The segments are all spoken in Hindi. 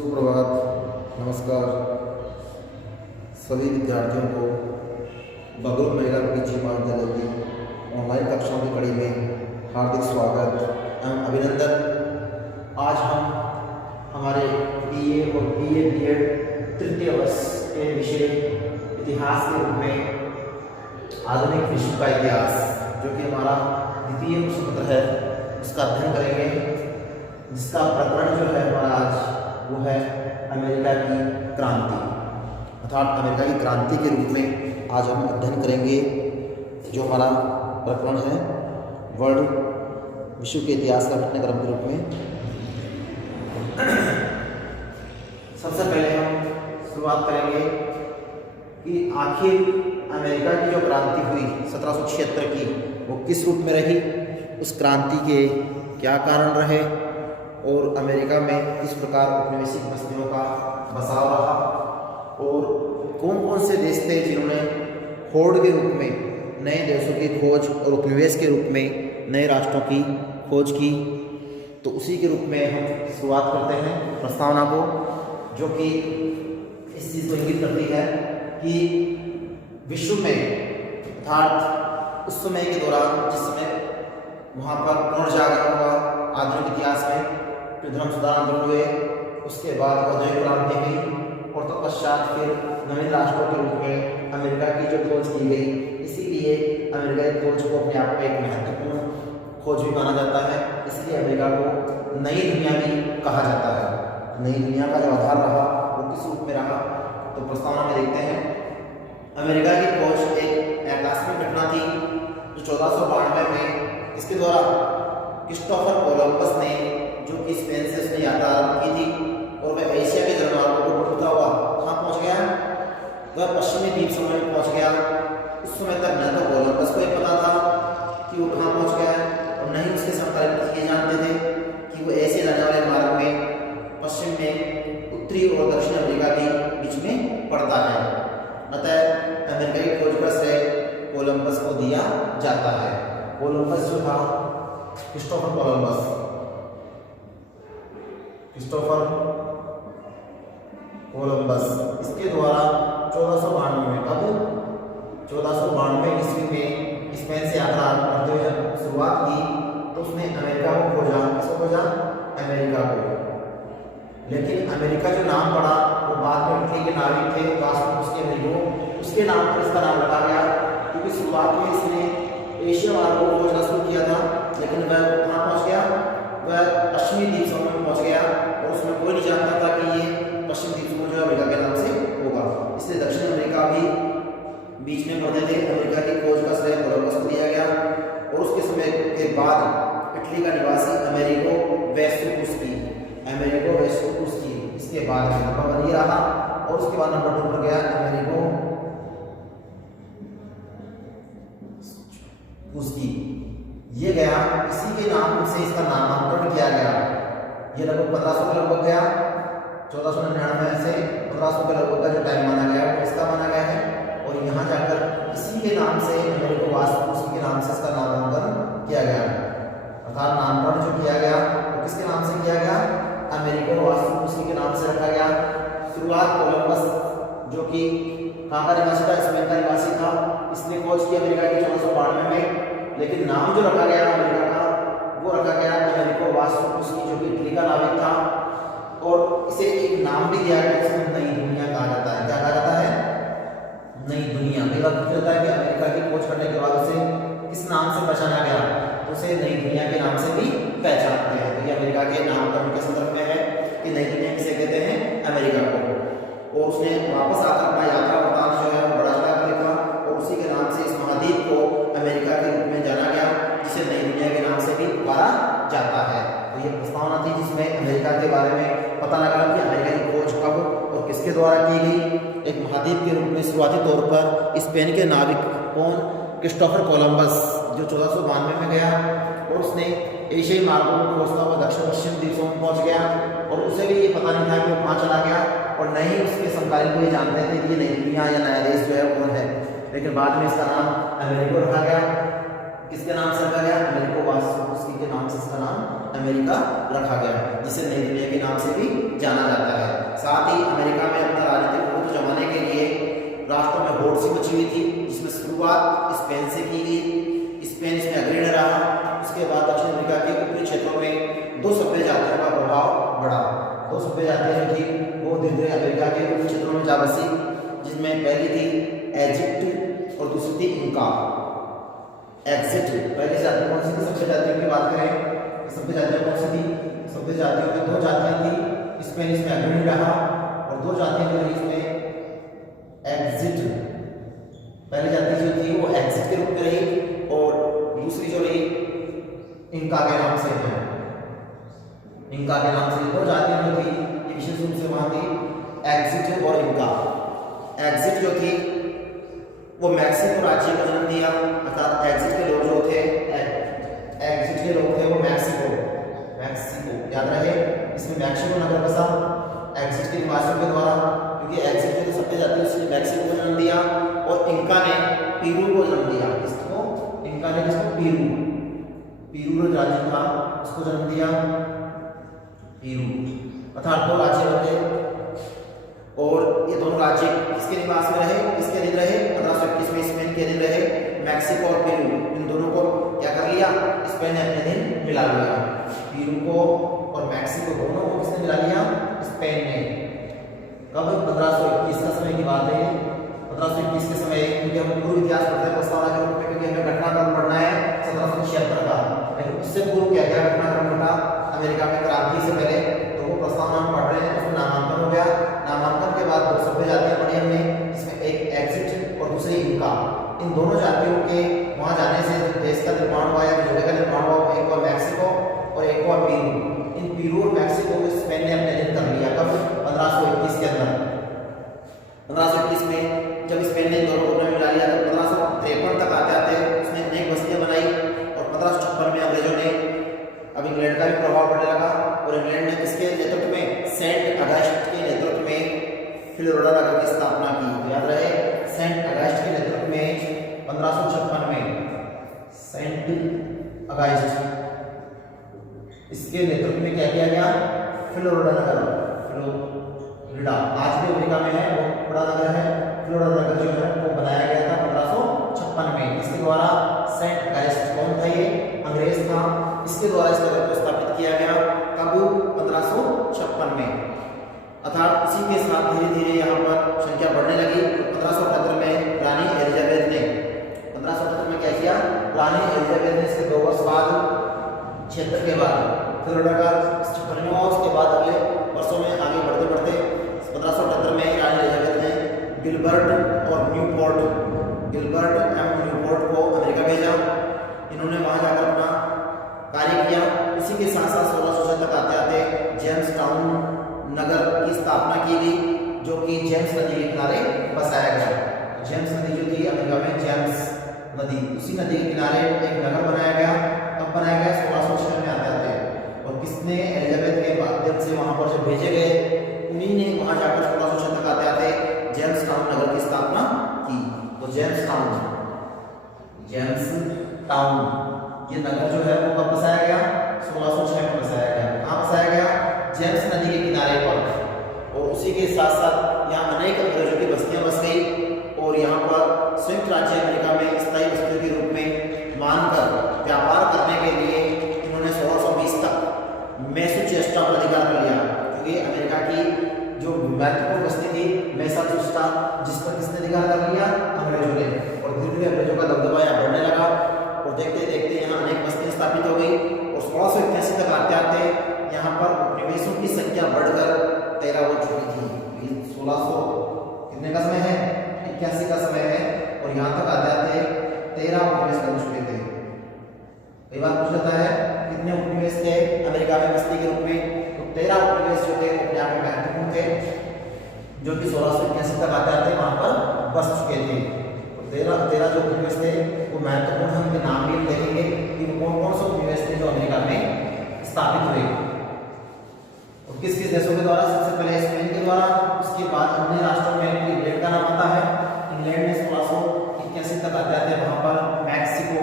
सुप्रभात, नमस्कार सभी विद्यार्थियों को बगल महिला पीजी महाविद्यालय की ऑनलाइन कक्षाओं की कड़ी में हार्दिक स्वागत एवं अभिनंदन। आज हम हमारे बीए और बीए बीएड तृतीय वर्ष के विषय इतिहास के रूप में आधुनिक विश्व का इतिहास, जो कि हमारा द्वितीय सूत्र है, उसका अध्ययन करेंगे, जिसका प्रकरण जो है हमारा आज वो है अमेरिका की क्रांति। अर्थात अमेरिका की क्रांति के रूप में आज हम अध्ययन करेंगे, जो हमारा प्रकरण है वर्ल्ड विश्व के इतिहास का घटनाक्रम के रूप में। सबसे पहले हम शुरुआत करेंगे कि आखिर अमेरिका की जो क्रांति हुई 1776 की, वो किस रूप में रही, उस क्रांति के क्या कारण रहे और अमेरिका में किस प्रकार औपनिवेशिक बस्तियों का बसाव रहा और कौन कौन से देश थे जिन्होंने होड़ के रूप में नए देशों की खोज और उपनिवेश के रूप में नए राष्ट्रों की खोज की। तो उसी के रूप में हम शुरुआत करते हैं प्रस्तावना को, जो कि इस चीज़ को इंगित करती है कि विश्व में अर्थात उस समय के दौरान जिस समय वहाँ पर पुनर्जागरण हुआ आधुनिक इतिहास में, फिर धर्म सुधार आंदोलन हुए, उसके बाद औद्योगिक क्रांति हुई और तत्पश्चात फिर नवीन राष्ट्रों के रूप में अमेरिका की जो खोज की गई। इसीलिए अमेरिका की खोज को अपने आप में एक महत्वपूर्ण खोज भी माना जाता है, इसलिए अमेरिका को नई दुनिया भी कहा जाता है। नई दुनिया का जो आधार रहा वो किस रूप में रहा, तो प्रस्तावना में देखते हैं। अमेरिका की खोज एक ऐतिहासिक घटना थी जो 1492 में इसके द्वारा क्रिस्टोफर कोलंबस ने, जो कि स्पेन से उसने यात्रा आरंभ की थी और वह एशिया के जलमार्गों को ढूंढता हुआ कहाँ पहुँच गया, वह पश्चिमी द्वीप समूह में पहुँच गया। उस समय तक न तो कोलंबस को पता था कि वो कहाँ पहुँच गया है और न ही उसके समकालीन ये जानते थे कि वो ऐसे जाने वाले मार्ग में पश्चिम में उत्तरी और दक्षिण अमेरिका के बीच में पड़ता है। अतः अमेरिका की खोज का श्रेय कोलंबस को दिया जाता है। कोलंबस जो था क्रिस्टोफर कोलंबस, इसके द्वारा 1492 में, कब 1492 ईस्वी में स्पेन से यात्रा करते हुए जब शुरुआत की, तो उसने अमेरिका को खोजा। किसको खोजा? अमेरिका को। लेकिन अमेरिका जो नाम पड़ा वो बाद में इटली के नाविक थे वास्को अमेरिको, उसके नाम पर इसका नाम रखा गया, क्योंकि शुरुआत में इसने एशिया मार्गों को खोजना शुरू किया था, लेकिन वह कहाँ पहुँच गया? वह पश्चिमी द्वीप समूह में पहुँच गया और उसमें कोई नहीं जानता था कि ये पश्चिमी द्वीप समूह जो अमेरिका के नाम से होगा। इसलिए दक्षिण अमेरिका भी बीच में पड़ते थे। अमेरिका की खोज का श्रेय कोलंबस को दिया गया और उसके समय के बाद इटली का निवासी अमेरिको वेस्पुस्की, इसके बाद नंबर 1 ये रहा और उसके बाद नंबर 2 पर गया अमेरिको उसकी ये गया। इसी के नाम से इसका नामांकन किया गया। ये लगभग 1500 के लगभग गया, 1499 से 1500 के लगभग का जो टाइम माना गया वो इसका माना गया है। और यहाँ जाकर इसी के नाम से अमेरिको वास्को के नाम से इसका नामांकन किया गया, अर्थात नामकरण जो किया गया वो किसके नाम से किया गया? अमेरिको वास्को के नाम से रखा गया। शुरुआत कोलंबस, जो कि कहाँ का निवासी था? स्पेन का निवासी था, इसने खोज की अमेरिका की 1492 में, लेकिन नाम जो रखा गया अमेरिका का वो रखा गया अमेरिको वास्को, जो कि इटली का नाविक था। और इसे एक नाम भी दिया गया जिसको नई दुनिया कहा जाता है। क्या कहा जाता है? नई दुनिया। कई बार पूछा जाता है कि अमेरिका की खोज करने के बाद उसे किस नाम से पहचाना गया, तो उसे नई दुनिया के नाम से भी पहचानते हैं। तो ये अमेरिका के नामकरण के संदर्भ में है कि नई दुनिया किसे कहते हैं? अमेरिका को। और उसने वापस आकर अपना यात्रा वृतांत जो है वो बड़ा चढ़ाकर लिखा और उसी के नाम से इस महाद्वीप को अमेरिका के रूप में जाना गया, जिसे नई दुनिया के नाम से भी पुकारा जाता है। तो ये प्रस्तावना थी जिसमें अमेरिका के बारे में पता लगा कि अमेरिका की खोज कब और किसके द्वारा की गई। एक महाद्वीप के रूप में शुरुआती तौर पर स्पेन के नाविक कौन? क्रिस्टोफर कोलंबस, जो 1492 में गया और उसने एशियाई मार्गों को खोजता हुआ दक्षिण पश्चिम द्वीपों में पहुंच गया और उसे भी ये पता नहीं था कि वो कहाँ चला गया और न ही उसके समकालीन को ये जानते थे कि ये नई दुनिया या नया देश जो है कौन है। लेकिन बाद में इसका नाम अमेरिको रखा गया। किसके नाम से रखा गया? अमेरिको वास्को के नाम से इसका नाम अमेरिका रखा गया, जिसे नई दुनिया के नाम से भी जाना जाता है। साथ ही अमेरिका में अपना राजनीतिक प्रभुत्व जमाने के लिए राष्ट्रों में होड़ सी मची हुई थी, जिसमें शुरुआत स्पेन से की गई। स्पेन इसमें अग्रणी रहा। उसके बाद दक्षिण अमेरिका के उत्तरी क्षेत्रों में दो सभ्य जातियों का प्रभाव बढ़ा। दो सभ्य जातियां जो थी वो धीरे धीरे अमेरिका के उत्तरी क्षेत्रों में जा बसी, जिसमें पहली थी इजिप्ट और दूसरी थी इंका। एग्जिट पहले जाति कौन सी थी? सभ्य जातियों की बात करें, सभ्य जातियां कौन सी थी? सभ्य जातियों में दो जातियां थी, स्पेन इसमें अग्रणी रहा और दो जातियां जो इसमें एग्जिट, पहली जाति जो थी वो एग्जिट के रूप में रही और दूसरी जो रही इंका के नाम से है। इंका के नाम से दो जातियां जो थी ये विशेष रूप से वहां थी, एग्जिट और इंका। एग्जिट जो थी वो मैक्सिको राज्य को जन्म दिया, अर्थात एग्जिट के लोग जो थे, एग्जिट के लोग थे वो मैक्सिको याद रहे, इसमें मैक्सिको नगर बसा एग्जिट के निवासियों के द्वारा, क्योंकि एग्जिट के तो सभ्य जाति उसने मैक्सिको को जन्म दिया और इंका ने पेरू को जन्म दिया। किसको? इंका ने किसको? पेरू जो राज्य था उसको जन्म दिया, पेरू। अर्थात दो राज्य बने और ये दोनों राज्य किसके निवास में रहे? किसके अधीन रहे? 1521 में स्पेन के अधीन रहे। मैक्सिको और पेरू इन दोनों को क्या कर लिया? स्पेन ने अपने अधीन मिला लिया। पेरू को और मैक्सिको दोनों को किसने मिला लिया? स्पेन ने। कब? 1521 का समय की बात है। 1521 के समय, क्योंकि हम पूर्व इतिहास पढ़ते हैं प्रस्तावना के रूप में, क्योंकि हमें घटनाक्रम पढ़ना है 1776 का, लेकिन उससे पूर्व क्या क्या घटनाक्रम घटा अमेरिका में क्रांति से पहले, तो वो प्रस्तावना हम पढ़ रहे हैं। उसमें नामांकन हो गया। नामांकन के बाद दो सभ्य जातियां बनी हमने, इसमें एक एग्जिट और दूसरी इंका। इन दोनों जातियों के वहां जाने से देश का निर्माण हुआ या जगह का निर्माण हुआ, एक हुआ मैक्सिको और एक हुआ पेरू। इन पेरू और मैक्सिको को स्पेन ने अपने अधीन कर लिया। कब? 1521 के अंदर। 1521 में जब स्पेन ने दोनों को मिला लिया, तो 1553 तक आते आते उसने अनेक बस्तियां बनाई और 1556 में अंग्रेजों ने अब इंग्लैंड का भी प्रभाव पड़ने लगा और इंग्लैंड ने किसके नेतृत्व में? सेंट अगस्ट के नेतृत्व में फ्लोरिडा नगर की स्थापना की। तो याद रहे, सेंट अगस्ट के नेतृत्व में 1556 में सेंट अगस्ट इसके नेतृत्व में क्या किया गया? फ्लोरिडा नगर, फ्लोरिडा आज भी अमेरिका में है, वो बड़ा नगर है। फ्लोरिडा नगर जो है वो बनाया गया था 1556 में। इसके द्वारा सेंट अगस्ट कौन था? ये अंग्रेज था। इसके द्वारा इस नगर को स्थापित किया गया। कब? 1556 में। अर्थात इसी के साथ धीरे धीरे यहाँ पर संख्या बढ़ने लगी। 1578 में रानी एलिजाबेथ ने 1578 में क्या किया? रानी एलिजाबेथ ने इसके 2 वर्ष बाद, 76 के बाद फ्लोरिडा का स्थापना हुआ। उसके बाद अगले वर्षों में आगे बढ़ते बढ़ते 1578 में रानी एलिजाबेथ ने गिलबर्ट और न्यूपोर्ट, गिलबर्ट एवं न्यूपोर्ट को अमेरिका भेजा। इन्होंने वहां जाकर अपना कार्य किया। इसी के साथ साथ 1600 तक आते आते जेम्स टाउन नगर की स्थापना की गई, जो कि जेम्स नदी के किनारे बसाया गया। जेम्स नदी जो थी अमेरिका में, जेम्स नदी, उसी नदी के किनारे एक नगर बनाया गया। कब बनाया गया? 1606 में आते आते। और किसने? एलिजाबेथ के माध्यम से वहां पर जो भेजे गए, उन्हीं ने वहां जाकर 1606 तक आते आते जेम्स टाउन नगर की स्थापना की। तो जेम्स टाउन ये नगर जो है वो कब बसाया गया? 1606 में बसाया गया। कहाँ बसाया गया? जेम्स नदी के किनारे पर। और उसी के साथ साथ यहाँ अनेक अंग्रेजों की बस्तियां बस गई और यहाँ पर संयुक्त राज्य अमेरिका में स्थायी बस्तियों के रूप में मानकर व्यापार करने के लिए इन्होंने 1620 तक मैसाचुसेट्स पर अधिकार कर लिया, क्योंकि अमेरिका की जो महत्वपूर्ण बस्ती थी मैसाचुसेट्स, जिस पर किसने अधिकार कर लिया? अंग्रेजों ने। और धीरे धीरे अंग्रेजों का दबदबा यहाँ बढ़ने लगा और देखते देखते यहाँ अनेक बस्तियां स्थापित हो गई। और 1681 तक आते आते यहाँ पर उपनिवेशों की संख्या बढ़कर 13 हो चुकी थी। 1600 कितने का समय है? 81 का समय है और यहाँ तक आते आते 13 उपनिवेश बन चुके थे। कई बार पूछ जाता है कितने उपनिवेश थे अमेरिका में बस्ती के रूप में? तो 13 उपनिवेश जो थे अपने आप में महत्वपूर्ण थे, जो कि 1681 तक आते आते वहां पर बस चुके थे। तो 13 जो उपनिवेश थे वो महत्वपूर्ण, हम इनके नाम भी देखेंगे कि वो कौन कौन से उपनिवेश थे जो अमेरिका में स्थापित हुए और किस किस देशों के द्वारा। सबसे पहले स्पेन के द्वारा, उसके बाद अन्य राष्ट्रों में इंग्लैंड का नाम आता है। इंग्लैंड ने 1681 तक आते आते वहां पर मैक्सिको,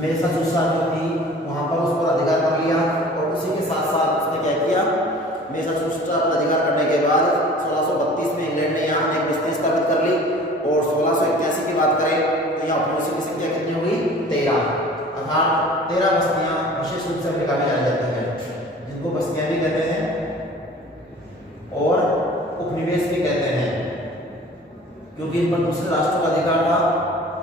मैसाचुसेट्स जो थी वहां पर उस पर अधिकार कर लिया। और उसी के साथ 13, अर्थात 13 बस्तियां विशेष रूप से अमेरिका में जानी जाती हैं, जिनको बस्तियां भी कहते हैं और उपनिवेश भी कहते हैं, क्योंकि इन पर दूसरे राष्ट्रों का अधिकार था,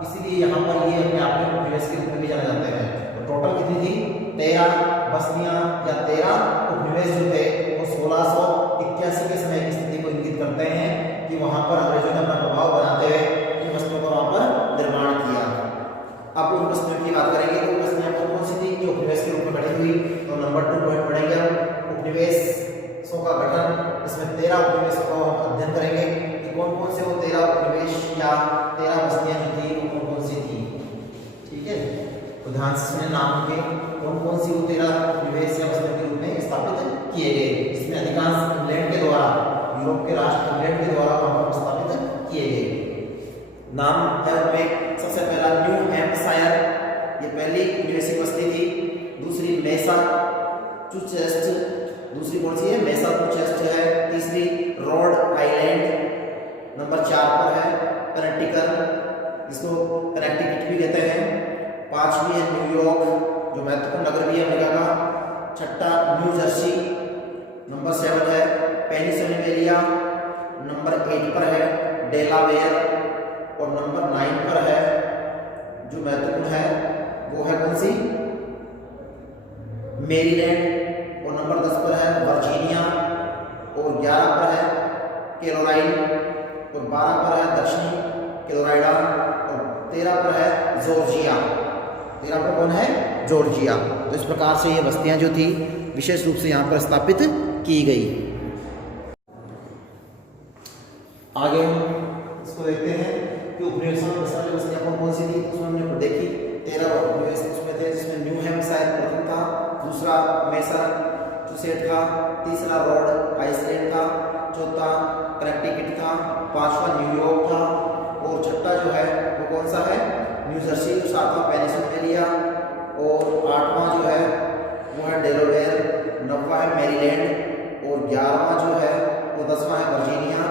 इसीलिए यहाँ पर ये अपने आप में उपनिवेश के रूप में भी जाने जाते हैं। तो टोटल कितनी थी? 13 बस्तियां या 13 उपनिवेश जो थे वो 1681 के समय की स्थिति को इंगित करते हैं कि वहां पर अंग्रेजों ने अपना प्रभाव बनाते हुए इन बस्तियों का वहां पर निर्माण किया। अब उन बस्तियों की बात करेंगे तो बस्तियां कौन सी थी जो उपनिवेश के रूप में गठित हुई। तो नंबर 2 पॉइंट पढ़ेंगे हम उपनिवेशों का गठन। इसमें 13 उपनिवेशों का हम अध्ययन करेंगे कि कौन कौन से वो 13 उपनिवेश या 13 बस्तियां जो थी वो कौन कौन सी थी। ठीक है, तो ध्यान से सुने नाम के कौन कौन सी वो 13 उपनिवेश या बस्तियों के रूप में स्थापित किए गए। इसमें अधिकांश इंग्लैंड के द्वारा, यूरोप के राष्ट्र इंग्लैंड के द्वारा वहां पर स्थापित किए गए। नाम है उनमें सबसे पहला न्यू हैम्पशायर, ये पहली उपनिवेशी बस्ती थी। दूसरी मैसाचुसेट्स, दूसरी कौन सी है? मैसाचुसेट्स है। तीसरी रोड आइलैंड, नंबर 4 पर है कनेक्टिकट, जिसको कनेक्टिकट भी कहते हैं। 5वीं है न्यूयॉर्क, जो महत्वपूर्ण नगर भी है अमेरिका का। 6ठा न्यू जर्सी, नंबर 7 है पेनिसिल्वेनिया, नंबर 8 पर है डेलावेयर, और नंबर 9 पर है जो महत्वपूर्ण है वो है कौन सी? मेरीलैंड, और नंबर 10 पर है वर्जीनिया, और 11 पर है कैरोलाइन, और 12 पर है दक्षिणी कैरोलाइना, और 13 पर है जॉर्जिया। 13 पर कौन है? जॉर्जिया। तो इस प्रकार से ये बस्तियां जो थी विशेष रूप से यहाँ पर स्थापित की गई। आगे हम इसको देखते हैं कि उपनिवेशों में बस्तियां कौन सी थी। उसमें हमने देखी 13 उपनिवेश उसमें थे, जिसमें न्यू हैम्पशायर प्रथम था, दूसरा मैसाचुसेट्स था, तीसरा रोड आइलैंड था, चौथा कनेक्टिकट था, 5वां न्यूयॉर्क था, और 6ठा जो है वो कौन सा है? New Jersey. 7वां पेनिसिल्वेनिया, और 8वां जो है वो है डेलावेयर, 9वां है मैरीलैंड, और 11वां जो है वो 10वां है वर्जीनिया,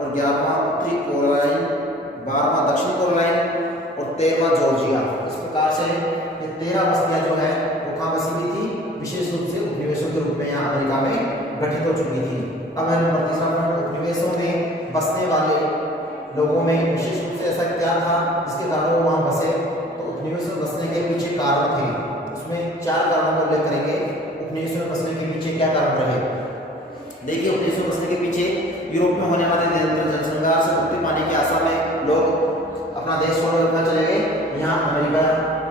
और 11वां उत्तरी कैरोलाइन, 12वां दक्षिण कैरोलाइन, और 13वां जॉर्जिया। इस प्रकार से ये 13 बस्तियां जो है वो कहाँ बसी हुई थी? विशेष रूप से उपनिवेशों के रूप में यहाँ अमेरिका में गठित हो चुकी थी। अब है नंबर 3 उपनिवेशों में बसने वाले लोगों में विशेष रूप से ऐसा क्या था जिसके कारण वो वहाँ बसे। तो उपनिवेशों में बसने के पीछे कारण थे, उसमें 4 कारणों को उल्लेख करेंगे। उपनिवेशों में बसने के पीछे क्या कारण रहे? देखिए, उपनिवेशों में बसने के पीछे यूरोप में होने वाले निरंतर जनसंघर्ष से मुक्ति पाने की आशा में लोग अपना देश छोड़कर कहाँ चले गए? यहाँ अमेरिका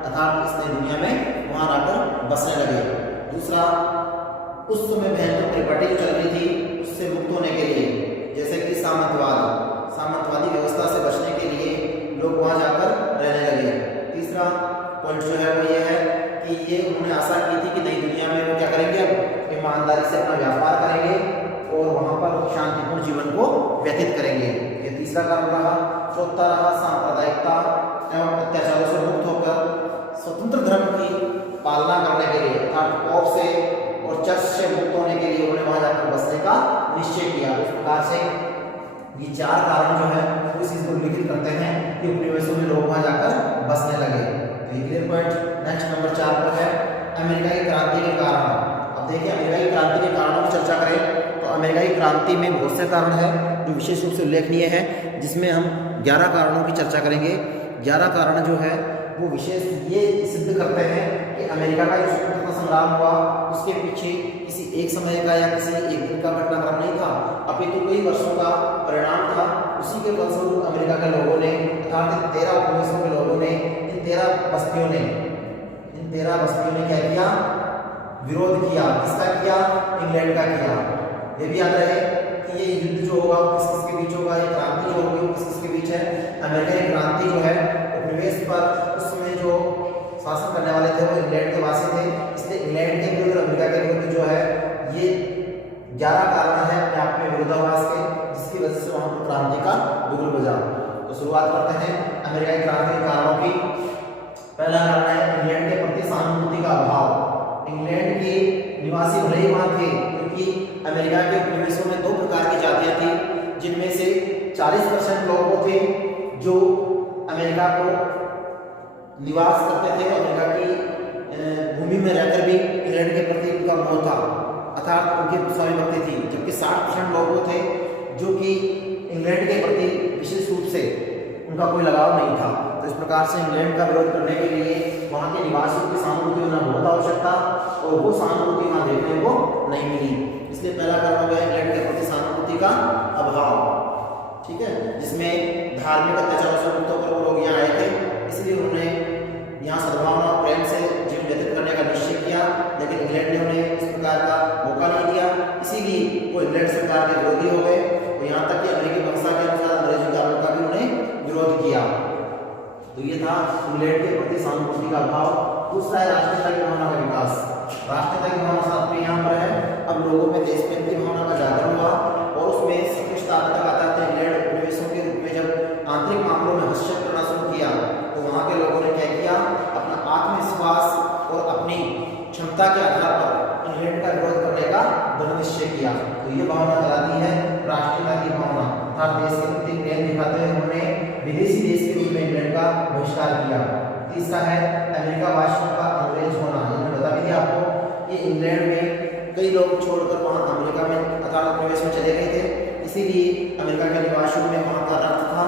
अर्थात इस नई दुनिया में वहाँ आकर बसने लगे। दूसरा, उस समय भयंकर परिपाटी जो चल रही थी उससे मुक्त होने के लिए, जैसे कि सामंतवादी व्यवस्था से बचने के लिए लोग वहाँ जाकर रहने लगे। तीसरा पॉइंट जो है वो ये है कि ये उन्होंने आशा की थी कि नई दुनिया में वो क्या करेंगे? अब ईमानदारी से अपना व्यापार करेंगे और वहाँ पर शांतिपूर्ण जीवन को व्यतीत करेंगे। ये तीसरा कारण रहा। चौथा रहा सांप्रदायिकता एवं अत्याचारों से मुक्त होकर स्वतंत्र धर्म की पालना करने के लिए, अर्थात पॉप से और चर्च से मुक्त होने के लिए उन्होंने वहां जाकर बसने का निश्चय किया। इस प्रकार से ये 4 कारण जो है इस चीज को उल्लेखित करते हैं कि उपनिवेशों में लोग वहां जाकर बसने लगे। तो ये क्लियर पॉइंट। नेक्स्ट नंबर 4 पर है अमेरिका की क्रांति के कारण। अब देखिए, अमेरिका की क्रांति के कारणों की चर्चा करें तो अमेरिका की क्रांति में बहुत से कारण है जो विशेष रूप से उल्लेखनीय है, जिसमें हम 11 कारणों की चर्चा करेंगे। 11 कारण जो है वो विशेष ये सिद्ध करते हैं कि अमेरिका का जो स्वतंत्रता संग्राम हुआ उसके पीछे किसी एक समय का या किसी एक दिन का घटनाक्रम नहीं था, अपितु कई वर्षों का परिणाम था। उसी के फलस्वरूप अमेरिका के लोगों ने, अर्थात 13 उपनिवेशों के लोगों ने, इन 13 बस्तियों ने क्या किया? विरोध किया। किसका किया? इंग्लैंड का किया। ये भी याद रहे कि ये युद्ध जो होगा किस किस के बीच होगा, ये क्रांति जो होगी किस किस के बीच है? अमेरिका की क्रांति जो है उपनिवेश पर उस समय जो शासन करने वाले थे वो इंग्लैंड के वासी थे, इसलिए इंग्लैंड के विरुद्ध और अमेरिका के विरुद्ध जो है ये 11 कारण है अपने आप में विरोधाभास के, जिसकी वजह से वहां पर क्रांति का बिगुल बजा। तो शुरुआत करते हैं अमेरिका की क्रांति के कारणों की। पहला कारण है इंग्लैंड के प्रति सहानुभूति का अभाव। इंग्लैंड के निवासी भले ही वहां थे, क्योंकि अमेरिका के उपनिवेशों में 2 प्रकार की जातियां थी, जिनमें से 40% लोग वो थे जो अमेरिका को निवास करते थे, अमेरिका की भूमि में रहकर भी इंग्लैंड के प्रति उनका मोह था, अर्थात उनकी स्वामी भक्ति थी। जबकि 60% लोग थे जो कि इंग्लैंड के प्रति विशेष रूप से उनका कोई लगाव नहीं था। तो इस प्रकार से इंग्लैंड का विरोध करने के लिए वहाँ के निवासियों की सहानुभूति होना बहुत आवश्यक था, और वो सहानुभूति वहाँ देखने को नहीं मिली। इसलिए पहला कारण हो गया इंग्लैंड के प्रति सहानुभूति का अभाव, ठीक है, जिसमें धार्मिक अत्याचारों से मुक्त होकर वो लोग यहाँ आए थे। इसलिए उन्होंने यहाँ सद्भावना और प्रेम से जीवन व्यतीत करने का निश्चय किया, लेकिन इंग्लैंड ने उन्हें इस प्रकार का मौका नहीं दिया। इसीलिए वो इंग्लैंड सरकार के विरोधी हो गए, और यहाँ तक कि अमेरिकी भाषा के अनुसार अंग्रेजी कानून का भी उन्हें विरोध किया। तो ये था इंग्लैंड के प्रति सहानुभूति का अभाव। दूसरा है राष्ट्रीयता की भावना का विकास। राष्ट्रीयता की भावना साथ में यहाँ पर है, अब लोगों में देश प्रेम की भावना का जागरण हुआ, और उसमें संकुचित तक आता है। इंग्लैंड उपनिवेशों के रूप में जब आंतरिक मामलों में हस्तक्षेप करना शुरू किया, तो वहाँ के लोगों ने क्या किया, अपना आत्मविश्वास और अपनी क्षमता के आधार पर इंग्लैंड का विरोध करने का दृढ़ निश्चय किया। तो ये भावना कहलाती है राष्ट्रीयता की भावना, अर्थात देश के प्रति प्रेम दिखाते हुए उन्होंने विदेशी देश के रूप में इंग्लैंड का बहिष्कार किया। तीसरा है अमेरिका वासियों का अंग्रेज होना। मैंने बता भी दिया आपको कि इंग्लैंड में कई लोग छोड़कर वहाँ अमेरिका में अर्थात उपनिवेश में चले गए थे, इसीलिए अमेरिका के निवासियों में वहाँ का रक्त था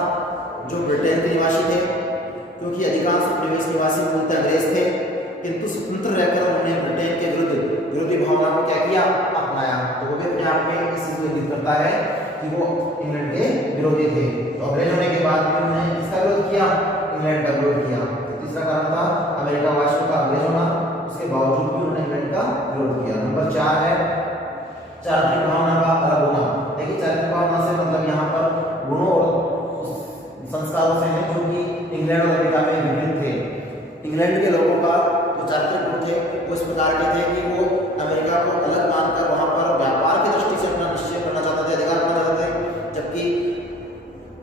जो ब्रिटेन के निवासी थे, क्योंकि अधिकांश उपनिवेश निवासी मूलतः अंग्रेज थे, किंतु स्वतंत्र रहकर उन्होंने ब्रिटेन के विरोधी भावना को क्या किया, अपनाया। तो वो भी अपने आप में इस चीज को इंगित करता है कि वो इंग्लैंड के विरोधी थे। तो अंग्रेज होने के बाद भी उन्होंने किसका विरोध किया, इंग्लैंड का विरोध किया। तो तीसरा कारण था अमेरिका वासियों का अंग्रेज होना, उसके बावजूद भी उन्होंने इंग्लैंड का विरोध किया। नंबर 4 है चारित्रिक भावना का अलग होना। देखिए चारित्रिक भावना से मतलब यहाँ पर गुणों और संस्कारों से है जो कि इंग्लैंड और अमेरिका में विभिन्न थे। इंग्लैंड के लोगों का जो चारित्रिक गुण थे वो इस प्रकार के थे कि वो अमेरिका को अलग मानकर वहाँ पर व्यापार की दृष्टि से अपना निश्चय करना चाहते थे, अधिकार करना चाहते थे, जबकि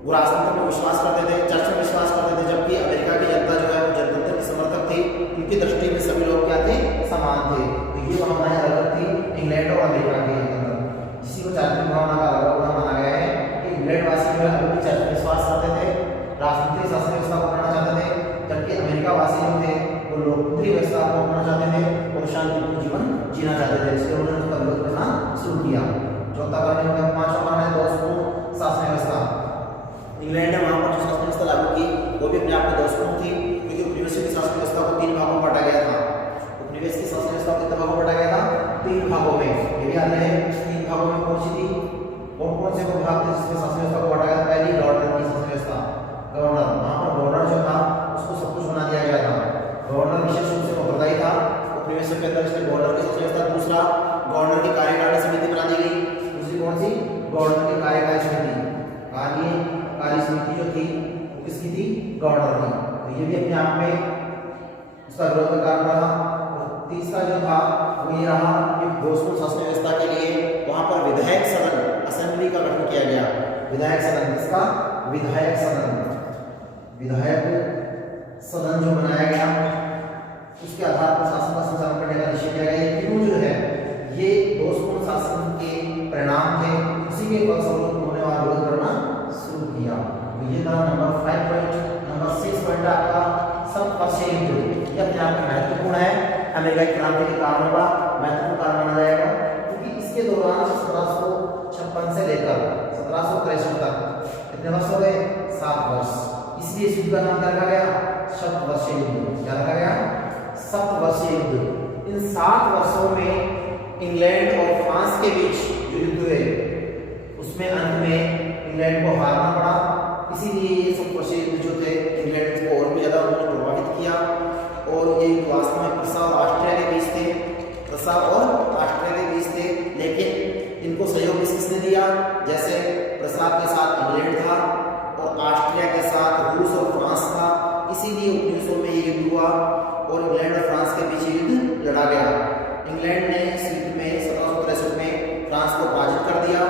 वो राजतंत्र में विश्वास करते थे, चर्च में विश्वास करते थे। जबकि अमेरिका की जनता जो है वो जनतंत्र की समर्थक थी, उनकी दृष्टि में सभी लोग क्या थे, समान थे। तो ये भावनाएं अलग थी इंग्लैंड और अमेरिका के अंदर, जिसी को चारित्रिक भावना का अलग होना माना गया है कि इंग्लैंड वासी जो है अपनी चर्च में विश्वास करते थे, राजनीतिक शासन व्यवस्था को अपनाना चाहते थे, जबकि अमेरिका वासी जो थे वो लोकतंत्र व्यवस्था को अपनाना चाहते थे और शांतिपूर्ण जीवन जीना चाहते थे। इसलिए उन्होंने उसका विरोध करना शुरू किया। चौथा कारण हो गया, पांचवा कारण है दोषपूर्ण शासन व्यवस्था। इंग्लैंड ने वहाँ पर जो शासन व्यवस्था लागू की वो भी अपने आप में दोषपूर्ण थी, क्योंकि उपनिवेश की शासन व्यवस्था को 3 भागों में बांटा गया था। उपनिवेश की शासन व्यवस्था को कितने भागों में बांटा गया था, 3 भागों में। ये भी याद रहे 3 भागों में कौन सी थी, कौन से वो भाग थे जिसमें शासन व्यवस्था को बांटा गया था। पहली गवर्नर की शासन व्यवस्था, गवर्नर, वहाँ पर गवर्नर जो था उसको सब कुछ बना दिया गया था। गवर्नर विशेष रूप से उत्तरदायी था उपनिवेश के अंदर, इसलिए गवर्नर की शासन व्यवस्था। दूसरा, गवर्नर की कार्यकारिणी समिति बना दी गई। दूसरी कौन सी, गवर्नर की कार्यकारी समिति, कार्यकारी समिति जो थी वो किसकी थी, गवर्नर की। तो ये भी अपने आप में उसका विरोध का कारण रहा। और तीसरा जो था वो ये रहा कि दोषपूर्ण शासन व्यवस्था के लिए वहाँ पर विधायक सदन, असेंबली का गठन किया गया। विधायक सदन, किसका, विधायक सदन, विधायक सदन जो बनाया गया उसके आधार पर शासन का संचालन करने का निश्चय किया गया। तीनों जो है ये दोषपूर्ण शासन के परिणाम थे, उसी के फलस्वरूप उन्होंने वहाँ विरोध करना शुरू किया। तो ये था नंबर 5 पॉइंट। नंबर 6 पॉइंट आपका सबपक्षीय युद्ध। ये अपने आप में महत्वपूर्ण है, अमेरिका की क्रांति के कारणों का महत्वपूर्ण कारण माना जाएगा, क्योंकि इसके दौरान 1756 से लेकर 1763 तक कितने वर्ष हो गए, 7 वर्ष। इसलिए इस युद्ध का नाम क्या रखा गया, सप्तवर्षीय युद्ध। क्या रखा गया, सप्तवर्षीय युद्ध। इन 7 वर्षों में इंग्लैंड और फ्रांस के बीच जो युद्ध हुए उसमें अंत में इंग्लैंड को हारना पड़ा। इसीलिए ये सप्तवर्षीय युद्ध जो थे इंग्लैंड को और भी ज़्यादा उन्होंने प्रभावित किया। और ये वास्तव में प्रसा और ऑस्ट्रिया के बीच थे, प्रसा और ऑस्ट्रिया के बीच थे, लेकिन इनको सहयोग किसने दिया, जैसे प्रसा के साथ इंग्लैंड था और ऑस्ट्रिया के साथ रूस और फ्रांस था। इसीलिए 1900 में ये युद्ध हुआ और इंग्लैंड और फ्रांस के बीच युद्ध लड़ा गया। इंग्लैंड ने इस युद्ध में 1763 में फ्रांस को पराजित कर दिया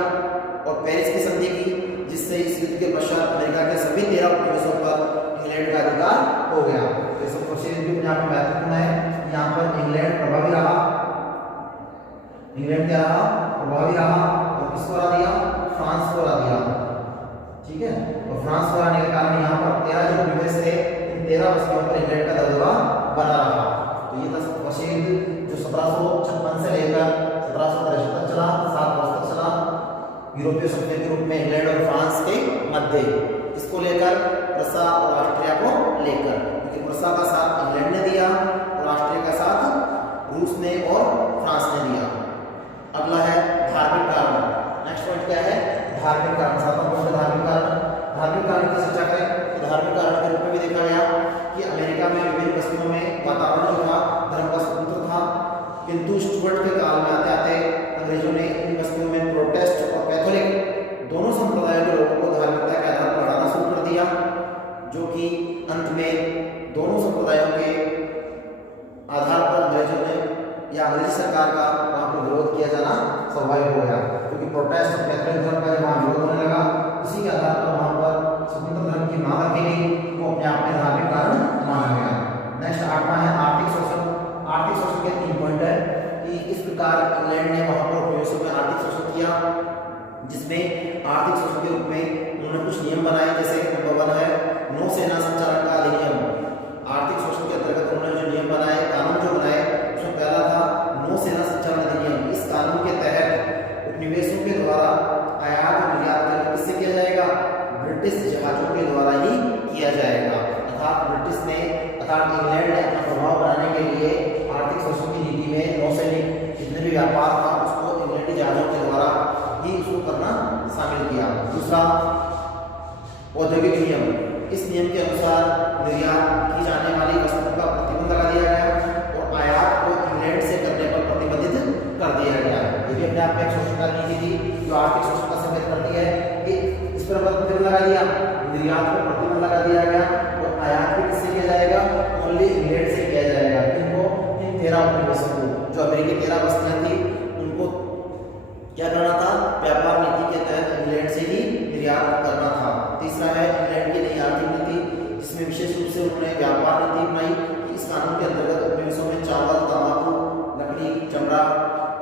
और पेरिस की संधि की, जिससे इस युद्ध के पश्चात अमेरिका के सभी 13 उपनिवेशों पर इंग्लैंड का अधिकार हो गया। तो सब प्रसिद्ध युद्ध यहाँ पर महत्वपूर्ण है। यहाँ पर इंग्लैंड प्रभावी रहा, इंग्लैंड क्या रहा, प्रभावी रहा, और किसको हरा दिया, फ्रांस को हरा दिया। ठीक है, और फ्रांस को हराने के कारण यहाँ पर 13 जो उपनिवेश थे इन 13 बस्तियों पर इंग्लैंड का दबदबा बना रहा। तो ये था वसीद जो 1756 से लेकर 1763 तक चला, 7 वर्ष तक चला, यूरोपीय शक्तियों के रूप में इंग्लैंड और फ्रांस के मध्य। इसको लेकर प्रसा और ऑस्ट्रिया को लेकर, क्योंकि प्रसा का साथ इंग्लैंड ने दिया और ऑस्ट्रिया का साथ रूस ने और फ्रांस ने दिया। अगला है धार्मिक कारण। नेक्स्ट पॉइंट क्या है? धार्मिक कारण। सातवां पॉइंट धार्मिक कारण। धार्मिक कारण की चर्चा करें तो धार्मिक कारण के रूप में भी देखा गया कि अमेरिका में विभिन्न बस्तियों में वातावरण जो था धर्म का स्वतंत्र था, किंतु स्टुअर्ट के काल में आते आते अंग्रेजों ने इन बस्तियों में प्रोटेस्ट और कैथोलिक दोनों संप्रदायों के लोगों को धार्मिकता के आधार पर लड़ाना शुरू कर दिया, जो कि अंत में दोनों संप्रदायों के आधार पर अंग्रेजों ने या अंग्रेजी सरकार का वहाँ पर विरोध किया जाना स्वाभाविक हो गया, क्योंकि प्रोटेस्ट और कैथोलिक धर्म का जब वहाँ विरोध होने लगा, उसी के आधार पर वहाँ पर स्वतंत्र धर्म की मांग रखी गई, वो अपने आप में धार्मिक कारण माना गया। नेक्स्ट 8वां है आर्थिक शोषण। आर्थिक शोषण के 3 पॉइंट है कि इस प्रकार इंग्लैंड ने वहाँ पर उपनिवेशों में आर्थिक शोषण किया, जिसमें आर्थिक शोषण के रूप में उन्होंने कुछ नियम बनाए, जैसे नंबर 1 है नौसेना संचालन का अधिनियम। आर्थिक शोषण के अंतर्गत उन्होंने जो नियम बनाए, कानून जो बनाए, उसमें पहला था नौसेना संचालन अधिनियम। इस कानून के तहत उपनिवेशों के द्वारा आयात और निर्यात का किससे किया जाएगा? ब्रिटिश जहाजों के द्वारा ही किया जाएगा। अर्थात इंग्लैंड ने अपना प्रभाव बनाने के लिए आर्थिक शोषण की नीति में नौसैनिक जितने भी व्यापार था उसको इंग्लैंडी जहाजों के द्वारा ही उसको करना शामिल किया। दूसरा औद्योगिक नियम। इस नियम के अनुसार निर्यात की जाने वाली वस्तुओं का प्रतिबंध लगा दिया गया और आयात को इंग्लैंड से करने पर प्रतिबंधित कर दिया गया। ये भी अपने आप में एक शोषणकारी नीति थी जो आर्थिक शोषण का संकेत करती है कि इस पर प्रतिबंध लगा दिया, निर्यात पर प्रतिबंध लगा दिया गया और आयात भी किससे किया जाएगा? ओनली इंग्लैंड से किया जाएगा। इनको इन 13 उपनिवेशों को, जो अमेरिकी 13 बस्तियां थी, उनको क्या करना था? व्यापार नीति के तहत इंग्लैंड से ही निर्यात करना था। तीसरा है इंग्लैंड की नई आर्थिक नीति, जिसमें विशेष रूप से उन्होंने व्यापार नीति अपनाई कि इस कानून के अंतर्गत उपनिवेशों में चावल, तंबाकू, लकड़ी, चमड़ा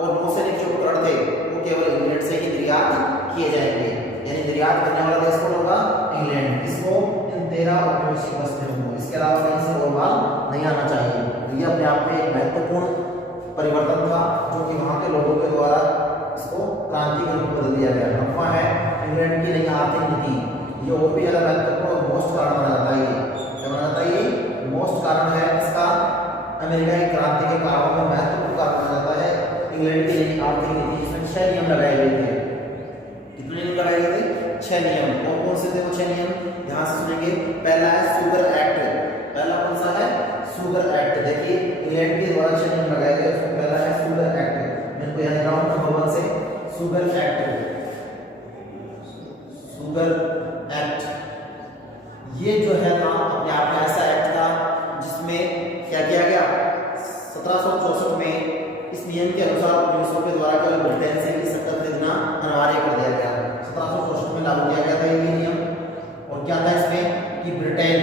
और नौसैनिक जो उपकरण थे वो केवल इंग्लैंड से ही निर्यात किए जाएंगे। यानी निर्यात करने वाला देश कौन होगा? इंग्लैंड। इसको इन 13 उपनिवेशी बस्तियों को, इसके अलावा कहीं से और माल नहीं आना चाहिए। तो ये अपने आप में एक महत्वपूर्ण परिवर्तन था जो कि वहाँ के लोगों के द्वारा इसको क्रांति के रूप में बदल दिया गया। 9वां है इंग्लैंड की नई आर्थिक नीति। ये और भी ज्यादा महत्वपूर्ण मोस्ट कारण माना जाता है। क्या माना जाता है? ये मोस्ट कारण है इसका। अमेरिका की क्रांति के कारणों में महत्वपूर्ण कारण माना जाता है इंग्लैंड की नई आर्थिक नीति, जिसमें 6 नियम लगाए गए थे। कितने नियम लगाए गए थे? 6 नियम। और कौन से थे वो 6 नियम? ध्यान से सुनेंगे। पहला है शुगर एक्ट। पहला कौन सा है? Sugar act. देखिए इंग्लैंड के द्वारा 6 नियम लगाए गए, उसमें पहला है शुगर एक्ट। मैं इनको याद रखा हूं नंबर 1 से। शुगर एक्ट, शुगर एक्ट ये जो है ना अपने आप में ऐसा एक्ट था जिसमें क्या किया गया? 1764 में इस नियम के अनुसार उपनिवेशों के द्वारा केवल ब्रिटेन से ही शक्कर खरीदना अनिवार्य कर दिया गया। 1764 में लागू किया गया था ये नियम। और क्या था इसमें कि ब्रिटेन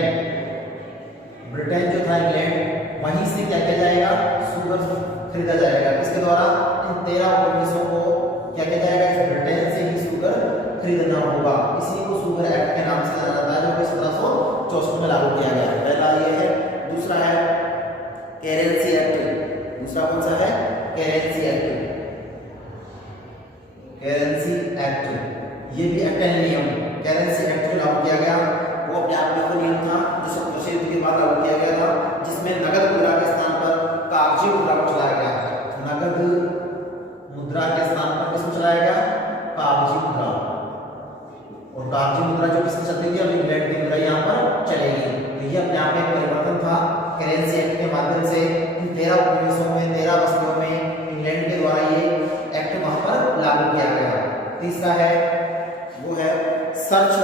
जो था इंग्लैंड, वहीं से क्या किया जाएगा? शुगर खरीदा जाएगा। किसके द्वारा? इन 13 उपनिवेशों को क्या किया जाएगा? ब्रिटेन से ही शुगर खरीदना होगा। इसी को शुगर एक्ट के नाम से जाना जाता है, जो कि 1764 में लागू किया गया। पहला ये है। दूसरा है करेंसी एक्ट। दूसरा कौन सा है? Currency act. करेंसी एक्ट ये भी एक्ट है नियम। करेंसी एक्ट जो लागू किया गया वो अपने आप में नियम था जो 17 युद्ध के बाद लागू किया गया था, जिसमें नगद मुद्रा के स्थान पर कागजी मुद्रा को चलाया गया। नगद मुद्रा के स्थान पर किसको चलाया गया? कागजी मुद्रा। और कागजी मुद्रा जो किसकी चलती थी? अब इंग्लैंड की मुद्रा यहाँ पर चलेगी। तो ये अपने आप में एक परिवर्तन था। करेंसी एक्ट के माध्यम से इन 13 उपनिवेशों में, 13 बस्तियों में इंग्लैंड के द्वारा ये एक्ट वहां पर लागू किया गया। तीसरा है वो है सर्च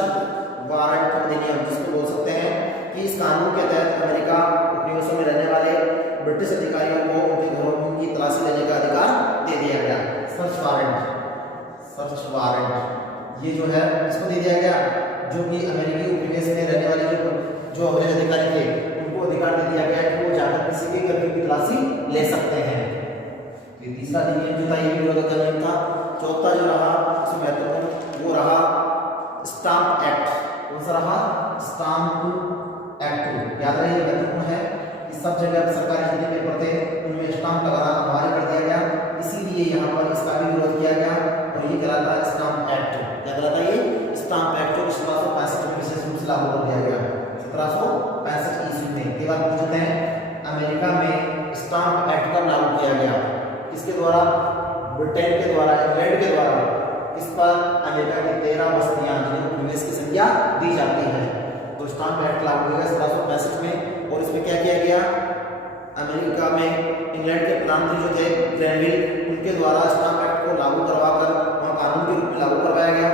वारंट अधिनियम, जिसको बोल सकते हैं कि इस कानून के तहत अमेरिका उपनिवेशों में रहने वाले ब्रिटिश अधिकारियों को उनके घरों की तलाशी लेने का अधिकार दे दिया गया। सर्च वारंट ये जो है इसको दे दिया गया, जो कि अमेरिकी उपनिवेश में रहने वाले जो अंग्रेज अधिकारी थे उनको अधिकार दे दिया गया कि वो जाकर किसी के घर की तलाशी ले सकते हैं। ये तीसरा नियम जो था ये भी विरोध का नियम था। चौथा जो रहा उसमें महत्वपूर्ण वो रहा स्टाम्प एक्ट। कौन सा रहा? Stamp act. याद रहे ये महत्वपूर्ण है। इस सब जगह सरकारी जितने पेपर थे उनमें स्टाम्प लगाना अनिवार्य कर दिया गया, इसीलिए यहाँ पर इसका भी विरोध किया गया और ये कहलाता है स्टाम्प एक्ट। क्या कहलाता है ये? स्टाम्प एक्ट, जो 1765 में विशेष रूप से लागू कर दिया गया। 1765 ईस्वी में। के बाद पूछते हैं अमेरिका में स्टाम्प एक्ट कब लागू किया गया? किसके द्वारा? ब्रिटेन के द्वारा, इंग्लैंड के द्वारा। इस पर अमेरिका की 13 बस्तियां जिन्हें उपनिवेश की संज्ञा दी जाती है। तो स्टाम्प एक्ट लागू किया गया 1765 में। और इसमें क्या किया गया? अमेरिका में इंग्लैंड के प्रधानमंत्री जो थे ग्रैनविल, उनके द्वारा स्टाम्प एक्ट को लागू करवाकर वहाँ कानून के रूप में लागू करवाया गया,